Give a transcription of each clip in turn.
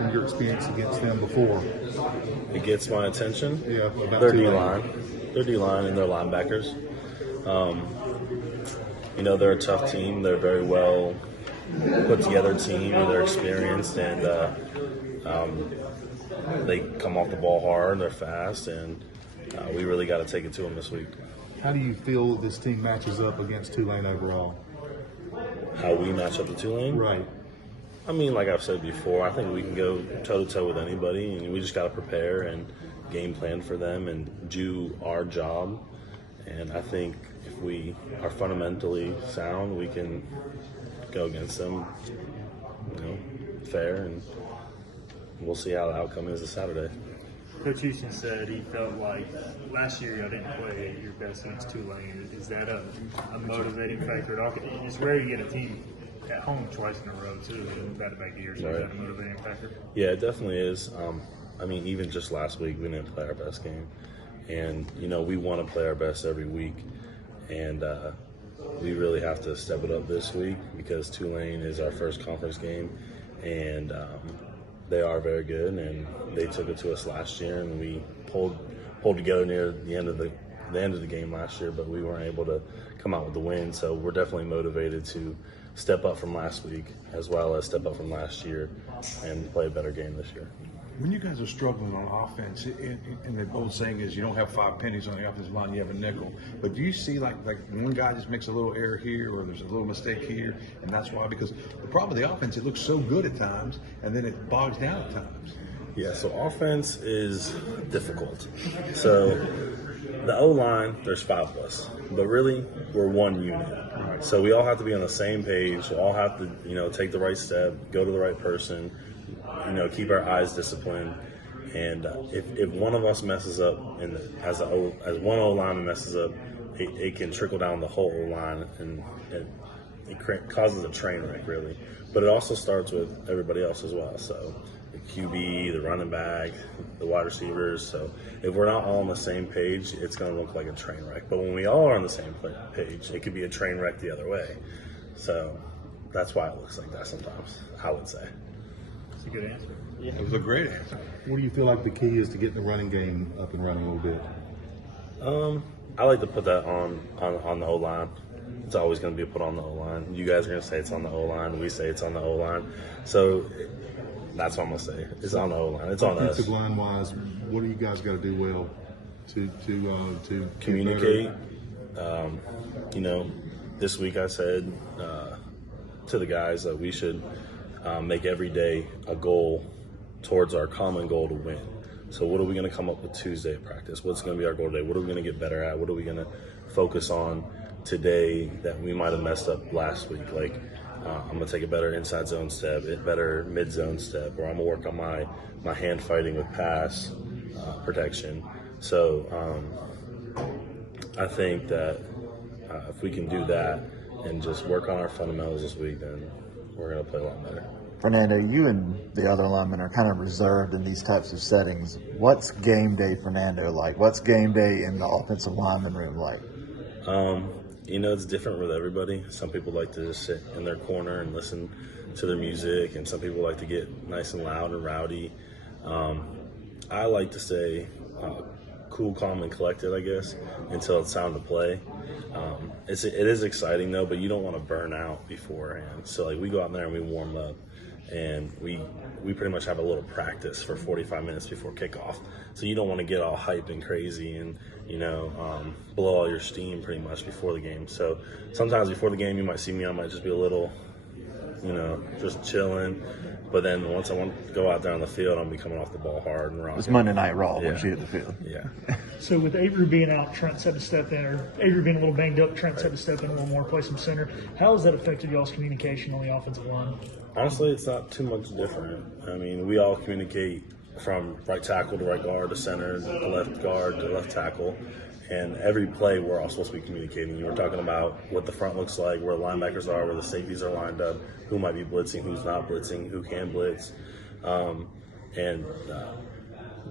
in your experience against them before? It gets my attention. Yeah, about Their Tulane. D-line. Their D-line and their linebackers. They're a tough team. They're very well put together team. They're experienced, and they come off the ball hard. They're fast, and we really got to take it to them this week. How do you feel this team matches up against Tulane overall? How we match up to Tulane? Right. I mean, like I've said before, I think we can go toe-to-toe with anybody, and we just got to prepare and game plan for them and do our job. And I think if we are fundamentally sound, we can go against them, fair, and we'll see how the outcome is this Saturday. Coach Houston said he felt like last year y'all didn't play your best against Tulane. Is that a motivating factor at all? It's rare you get a team at home twice in a row, too, in back-to-back years. So Right. Is that a motivating factor? Yeah, it definitely is. Even just last week, we didn't play our best game. And, we want to play our best every week. And we really have to step it up this week because Tulane is our first conference game. And they are very good, and they took it to us last year, and we pulled together near the end of the game last year, but we weren't able to come out with the win. So we're definitely motivated to step up from last week as well as step up from last year and play a better game this year. When you guys are struggling on offense, and the old saying is you don't have 5 pennies on the offensive line, you have a nickel. But do you see like one guy just makes a little error here or there's a little mistake here, and that's why? Because the problem with the offense, it looks so good at times, and then it bogs down at times. Yeah, so offense is difficult. So the O-line, there's 5 of us, but really we're one unit. So we all have to be on the same page. We all have to, take the right step, go to the right person, keep our eyes disciplined. And if one of us messes up, and as one O-lineman messes up, it can trickle down the whole O-line, and it causes a train wreck, really. But it also starts with everybody else as well. So the QB, the running back, the wide receivers. So if we're not all on the same page, it's going to look like a train wreck. But when we all are on the same page, it could be a train wreck the other way. So that's why it looks like that sometimes, I would say. That's a good answer. Yeah. It was a great answer. What do you feel like the key is to getting the running game up and running a little bit? I like to put that on the O-line. It's always going to be put on the O-line. You guys are going to say it's on the O-line. We say it's on the O-line. So that's what I'm going to say. It's on the O-line. It's on us. Offensive line-wise, what do you guys got to do well to communicate? This week I said to the guys that we should make every day a goal towards our common goal to win. So what are we going to come up with Tuesday at practice? What's going to be our goal today? What are we going to get better at? What are we going to focus on today that we might have messed up last week? Like I'm going to take a better inside zone step, a better mid zone step, or I'm going to work on my hand fighting with pass protection. So I think that if we can do that and just work on our fundamentals this week, then we're going to play a lot better. Fernando, you and the other linemen are kind of reserved in these types of settings. What's game day Fernando like? What's game day in the offensive lineman room like? It's different with everybody. Some people like to just sit in their corner and listen to their music, and some people like to get nice and loud and rowdy. I like to stay cool, calm, and collected, I guess, until it's time to play. It is exciting, though, but you don't want to burn out beforehand. So, we go out there and we warm up, and we pretty much have a little practice for 45 minutes before kickoff. So you don't want to get all hype and crazy and, blow all your steam pretty much before the game. So sometimes before the game, you might see me, I might just be a little, just chilling. But then once I want to go out there on the field, I'll be coming off the ball hard and rocking. It's Monday Night Raw Yeah. once you hit the field. Yeah. So with Avery being out, Trent's had to step in, or Avery being a little banged up, Trent's had to step in a little more, play some center. How has that affected y'all's communication on the offensive line? Honestly, it's not too much different. We all communicate from right tackle to right guard to center, to left guard to left tackle. And every play, we're all supposed to be communicating. You were talking about what the front looks like, where the linebackers are, where the safeties are lined up, who might be blitzing, who's not blitzing, who can blitz.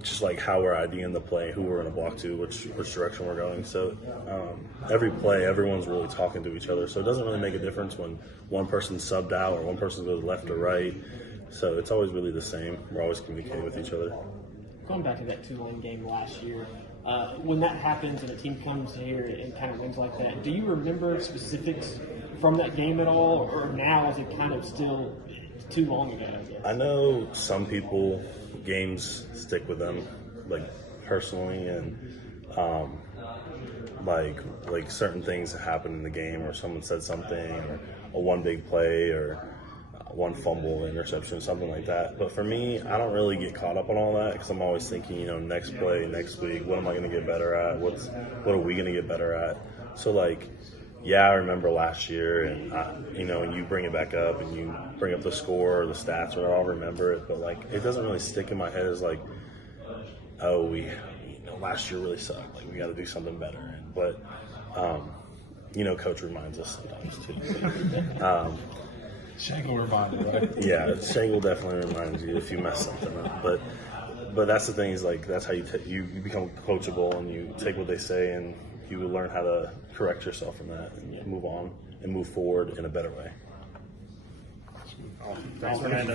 Just like how we're IDing the play, who we're going to block to, which direction we're going. So every play, everyone's really talking to each other. So it doesn't really make a difference when one person's subbed out or one person goes left or right. So it's always really the same. We're always communicating with each other. Going back to that Tulane game last year, when that happens and a team comes here and kind of wins like that, do you remember specifics from that game at all, or now is it kind of still too long ago? I guess? I know some people, games stick with them, like personally, and like certain things that happened in the game, or someone said something, or a one big play, or one fumble, interception, something like that. But for me, I don't really get caught up on all that because I'm always thinking, next play, next week, what am I going to get better at? What are we going to get better at? So like, yeah, I remember last year, and and you bring it back up, and you bring up the score or the stats, or I'll remember it. But like, it doesn't really stick in my head as like, oh, last year really sucked. Like, we got to do something better. But coach reminds us sometimes too. Shangle reminder, right? Yeah, Shangle definitely reminds you if you mess something up. But that's the thing, is like, that's how you become coachable, and you take what they say and you will learn how to correct yourself from that and move on and move forward in a better way. Thanks, Fernando.